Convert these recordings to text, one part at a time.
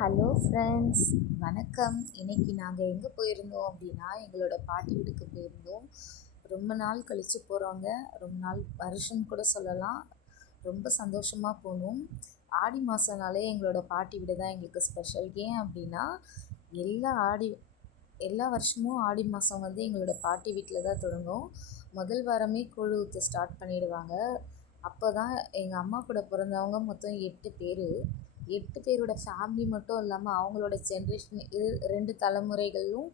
Hello friends, வணக்கம். இன்னைக்கு நாங்கள் எங்கே போயிருந்தோம் அப்படின்னா எங்களோட பாட்டி வீட்டுக்கு போயிருந்தோம். ரொம்ப நாள் கழித்து போகிறோங்க. ரொம்ப நாள் வருஷம் கூட சொல்லலாம். ரொம்ப சந்தோஷமாக போனோம். ஆடி மாதம்னாலே எங்களோட பாட்டி வீடு தான் எங்களுக்கு ஸ்பெஷல். ஏன் அப்படின்னா எல்லா வருஷமும் ஆடி மாதம் வந்து எங்களோட பாட்டி வீட்டில் தான் தொடங்கும். முதல் வாரமே கூழ் ஊற்ற ஸ்டார்ட் பண்ணிடுவாங்க. அப்போ தான் எங்கள் அம்மா கூட பிறந்தவங்க மொத்தம் 8 பேர். 8 பேரோட ஃபேமிலி மட்டும் இல்லாமல் அவங்களோட ஜென்ரேஷன் 2 தலைமுறைகளும்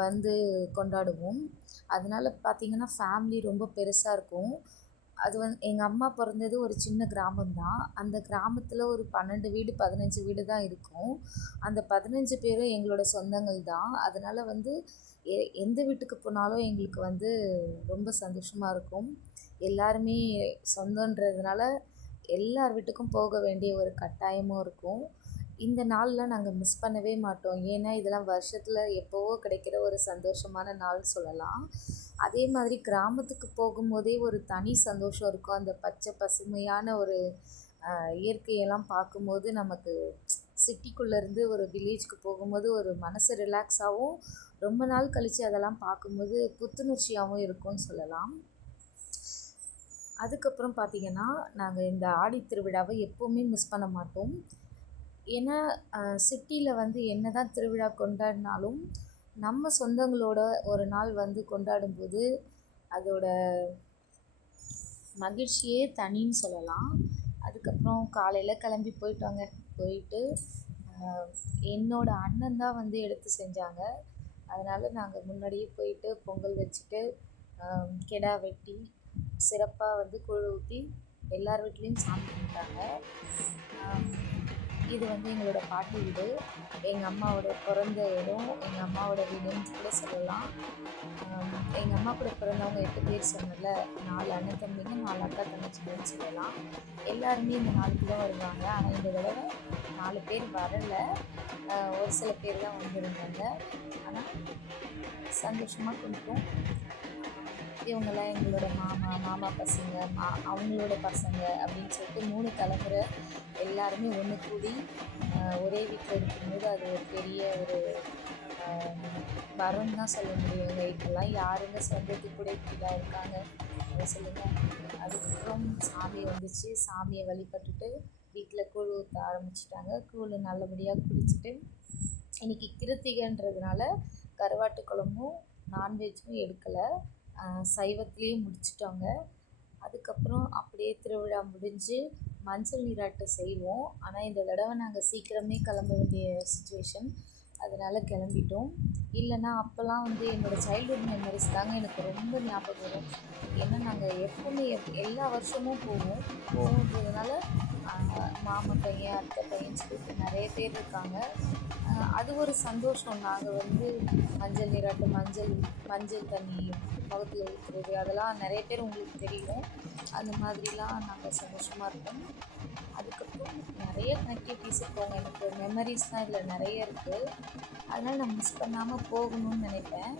வந்து கொண்டாடுவோம். அதனால பார்த்திங்கன்னா ஃபேமிலி ரொம்ப பெருசாக இருக்கும். அது எங்கள் அம்மா பிறந்தது ஒரு சின்ன கிராமம்தான். அந்த கிராமத்தில் ஒரு 12 வீடு 15 வீடு தான் இருக்கும். அந்த 15 பேரும் எங்களோட சொந்தங்கள் தான். அதனால் வந்து எந்த வீட்டுக்கு போனாலும் எங்களுக்கு வந்து ரொம்ப சந்தோஷமாக இருக்கும். எல்லாருமே சொந்தன்றதுனால எல்லார் வீட்டுக்கும் போக வேண்டிய ஒரு கட்டாயமும் இருக்கும். இந்த நாள்லாம் நாங்கள் மிஸ் பண்ணவே மாட்டோம். ஏன்னா இதெல்லாம் வருஷத்தில் எப்போவோ கிடைக்கிற ஒரு சந்தோஷமான நாள் சொல்லலாம். அதே மாதிரி கிராமத்துக்கு போகும்போதே ஒரு தனி சந்தோஷம் இருக்கும். அந்த பச்சை பசுமையான ஒரு இயற்கையெல்லாம் பார்க்கும்போது நமக்கு சிட்டிக்குள்ளேருந்து ஒரு வில்லேஜ்க்கு போகும்போது ஒரு மனசு ரிலாக்ஸாகவும், ரொம்ப நாள் கழித்து அதெல்லாம் பார்க்கும்போது புத்துணர்ச்சியாகவும் இருக்கும்னு சொல்லலாம். அதுக்கப்புறம் பார்த்திங்கன்னா நாங்கள் இந்த ஆடி திருவிழாவை எப்போவுமே மிஸ் பண்ண மாட்டோம். ஏன்னா சிட்டியில் வந்து என்ன தான் திருவிழா கொண்டாடினாலும் நம்ம சொந்தங்களோட ஒரு நாள் வந்து கொண்டாடும்போது அதோட மகிழ்ச்சியே தனின்னு சொல்லலாம். அதுக்கப்புறம் காலையில் கிளம்பி போயிட்டோங்க. போயிட்டு என்னோடய அண்ணன் தான் வந்து எடுத்து செஞ்சாங்க. அதனால் நாங்கள் முன்னாடியே போயிட்டு பொங்கல் வச்சுட்டு கிடா வெட்டி சிறப்பாக வந்து கூழ் ஊற்றி எல்லார் வீட்லேயும் சாமி கும்பிட்டாங்க. இது வந்து எங்களோட பாட்டி வீடு. எங்கள் அம்மாவோட பிறந்த இடம், எங்கள் அம்மாவோட வீடுன்னு கூட சொல்லலாம். எங்கள் அம்மா கூட பிறந்தவங்க 8 பேர் சொன்னல, 4 அண்ணன் தம்பிங்க, 4 அக்கா தங்கச்சிங்கன்னு சொல்லலாம். எல்லாருமே இந்த 4 தான் வருவாங்க. ஆனால் இந்த தடவை 4 பேர் வரலை. ஒரு சில பேர் தான் வந்திருந்தாங்க. ஆனால் சந்தோஷமாக கும்பிட்டோம். இவங்கெல்லாம் எங்களோட மாமா பசங்க, அவங்களோட பசங்க அப்படின்னு சொல்லிட்டு 3 தலைமுறை எல்லாருமே ஒன்று கூடி ஒரே வீட்டில் இருக்கும்போது அது ஒரு பெரிய ஒரு வரன்னு தான் சொல்ல முடியுங்க. இப்போல்லாம் யாருங்க சொந்தத்துக்கு கூட இப்படிலாம் இருக்காங்க அதை சொல்லுங்கள். அதுக்கப்புறம் சாமி வந்துச்சு. சாமியை வழிபட்டுட்டு வீட்டில் கூழ் ஊற்ற ஆரம்பிச்சிட்டாங்க. கூழ் நல்லபடியாக குடிச்சிட்டு இன்றைக்கி கிருத்திகைன்றதுனால கருவாட்டு குழம்பும் நான்வெஜ்ஜும் எடுக்கலை. சைவத்துலேயே முடிச்சிட்டோங்க. அதுக்கப்புறம் அப்படியே திருவிழா முடிஞ்சு மஞ்சள் நீராட்டு செய்வோம். ஆனால் இந்த தடவை நாங்கள் சீக்கிரமே கிளம்ப வேண்டிய சுச்சுவேஷன். அதனால் கிளம்பிட்டோம். இல்லைன்னா அப்போல்லாம் வந்து என்னோடய சைல்ட்ஹுட் மெமரிஸ் தாங்க எனக்கு ரொம்ப ஞாபகம் வரும். ஏன்னா நாங்கள் எப்போவுமே எல்லா வருஷமும் போகுன்றதுனால மாமன் பையன் அத்தை பையன் சொல்லிட்டு நிறைய பேர் இருக்காங்க. அது ஒரு சந்தோஷம். நாங்கள் வந்து மஞ்சள் நீராட்டு, மஞ்சள் தண்ணி முகத்தில் ஊற்றுறது, அதெல்லாம் நிறைய பேர் உங்களுக்கு தெரியும். அந்த மாதிரிலாம் நாங்கள் சந்தோஷமாக இருப்போம். அதுக்கப்புறம் நிறைய கனெக்டிவிட்டிஸ் இருக்கோங்க. எனக்கு மெமரிஸ் தான் இதில் நிறைய இருக்குது. அதனால் நான் மிஸ் பண்ணாமல் போகணும்னு நினைப்பேன்.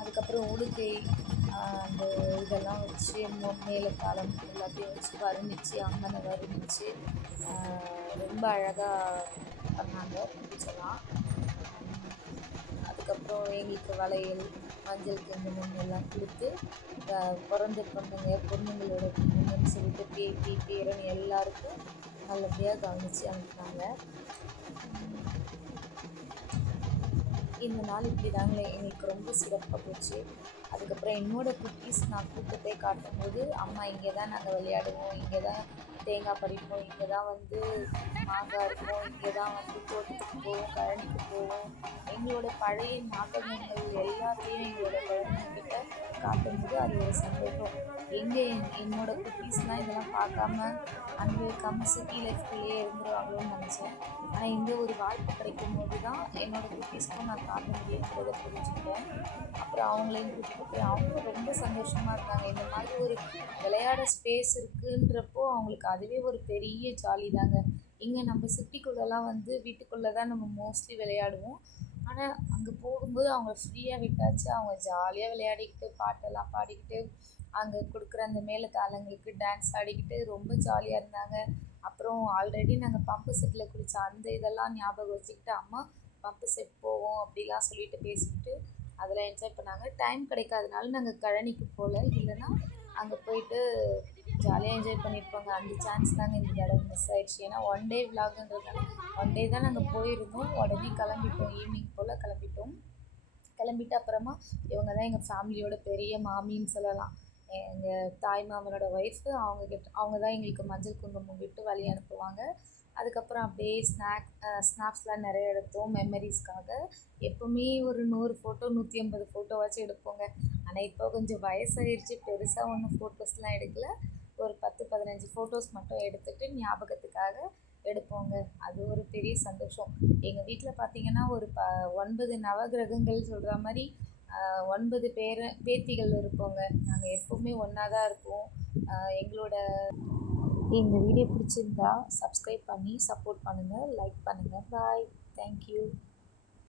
அதுக்கப்புறம் உடுக்கை அந்த இதெல்லாம் வச்சு மேலே தாளம் எல்லாத்தையும் வச்சு வர்ணித்து அம்மனை வர்ணித்து ரொம்ப அழகாக பண்ணாங்க பூஜைலாம். அதுக்கப்புறம் எங்களுக்கு வளையல், மஞ்சள் குங்குமம் எல்லாம் கொடுத்து பிறந்த பொண்ணுங்களோட பொண்ணுங்கன்னு சொல்லிட்டு பேத்தி பேரன் எல்லாருக்கும் நல்லபடியாக கவனித்து அனுப்புனாங்க. இந்த நாள் இப்படி தாங்களே எங்களுக்கு ரொம்ப சிறப்பாக போச்சு. அதுக்கப்புறம் என்னோடய குட்டீஸ் நான் கூப்பிட்டு போய் காட்டும்போது, அம்மா இங்கே தான் நாங்கள் விளையாடுவோம், இங்கே தான் தேங்காய் பறிப்போம், இங்கே தான் வந்து மாங்காய் இருக்கும், இங்கே தான் வந்து தோட்டத்துக்கு போவோம், கழனிக்கு போவோம், எங்களோட பழைய ஞாபகங்கள் எல்லாத்தையும் எங்களோட குழந்தைங்கிட்ட காட்டும்போது அது ஒரு சந்தோஷம். என்னோடய குட்டீஸ்லாம் இதெல்லாம் பார்க்காம அனுபவிக்காமல் சிட்டி லைஃப்குள்ளேயே இருந்துருவாங்களோன்னு நினச்சேன். ஆனால் இந்த ஒரு வாய்ப்பு கிடைக்கும் போது தான் என்னோடய குட்டீஸ்க்கும் நான் காட்ட முடியுன்றதை புரிஞ்சுக்கிட்டேன். அப்புறம் அவங்களையும் கூட்டிகிட்டு போய் அவங்களும் ரொம்ப சந்தோஷமாக இருந்தாங்க. இந்த மாதிரி ஒரு விளையாட ஸ்பேஸ் இருக்குன்றப்போ அவங்களுக்கு அதுவே ஒரு பெரிய ஜாலி தாங்க. இங்கே நம்ம சிட்டிக்குள்ளெல்லாம் வந்து வீட்டுக்குள்ளே தான் நம்ம மோஸ்ட்லி விளையாடுவோம். ஆனால் அங்கே போகும்போது அவங்க ஃப்ரீயாக விட்டாச்சு. அவங்க ஜாலியாக விளையாடிக்கிட்டு பாட்டெல்லாம் பாடிக்கிட்டு அங்கே கொடுக்குற அந்த மேளதாளங்களுக்கு டான்ஸ் ஆடிக்கிட்டு ரொம்ப ஜாலியாக இருந்தாங்க. அப்புறம் ஆல்ரெடி நாங்கள் பம்பு செட்டில் குளித்த அந்த இதெல்லாம் ஞாபகம் வச்சுக்கிட்டு அம்மா பம்பு செட் போவோம் அப்படிலாம் சொல்லிட்டு பேசிக்கிட்டு அதில் என்ஜாய் பண்ணாங்க. டைம் கிடைக்காதனால நாங்கள் கழனிக்கு போகல, இல்லைன்னா அங்கே போயிட்டு ஜாலியாக என்ஜாய் பண்ணியிருப்பாங்க. அந்த சான்ஸ் தாங்க இந்த தடவை மிஸ் ஆயிடுச்சு. ஏன்னா ஒன் டே விலாகுன்றதுனால ஒன் டே தான் நாங்கள் போயிருந்தோம். உடனே கிளம்பிட்டோம், ஈவினிங் போல் கிளம்பிட்டோம். கிளம்பிட்டு அப்புறமா இவங்க தான் எங்கள் ஃபேமிலியோட பெரிய மாமின்னு சொல்லலாம். எங்கள் தாய் மாமனோட ஒய்ஃபு. அவங்க தான் எங்களுக்கு மஞ்சள் குங்குமம் விட்டு வழி அனுப்புவாங்க. அதுக்கப்புறம் அப்படியே ஸ்னாப்ஸ்லாம் நிறைய எடுத்தோம் மெமரிஸ்க்காக. எப்போவுமே ஒரு 100 ஃபோட்டோ 150 ஃபோட்டோவாச்சும் எடுப்போங்க. ஆனால் இப்போ கொஞ்சம் வயசாகிடுச்சு, பெருசாக ஒன்றும் ஃபோட்டோஸ்லாம் எடுக்கல. ஒரு 10-15 ஃபோட்டோஸ் மட்டும் எடுத்துகிட்டு ஞாபகத்துக்காக எடுப்போங்க. அது ஒரு பெரிய சந்தோஷம். எங்கள் வீட்டில் பார்த்திங்கன்னா ஒரு 9 நவகிரகங்கள் சொல்கிற மாதிரி 9 பேத்திகள் இருப்போங்க. நாங்கள் எப்போவுமே ஒன்றா தான் இருப்போம். எங்கள் வீடியோ பிடிச்சிருந்தா சப்ஸ்கிரைப் பண்ணி சப்போர்ட் பண்ணுங்கள், லைக் பண்ணுங்கள். பாய், தேங்க்யூ.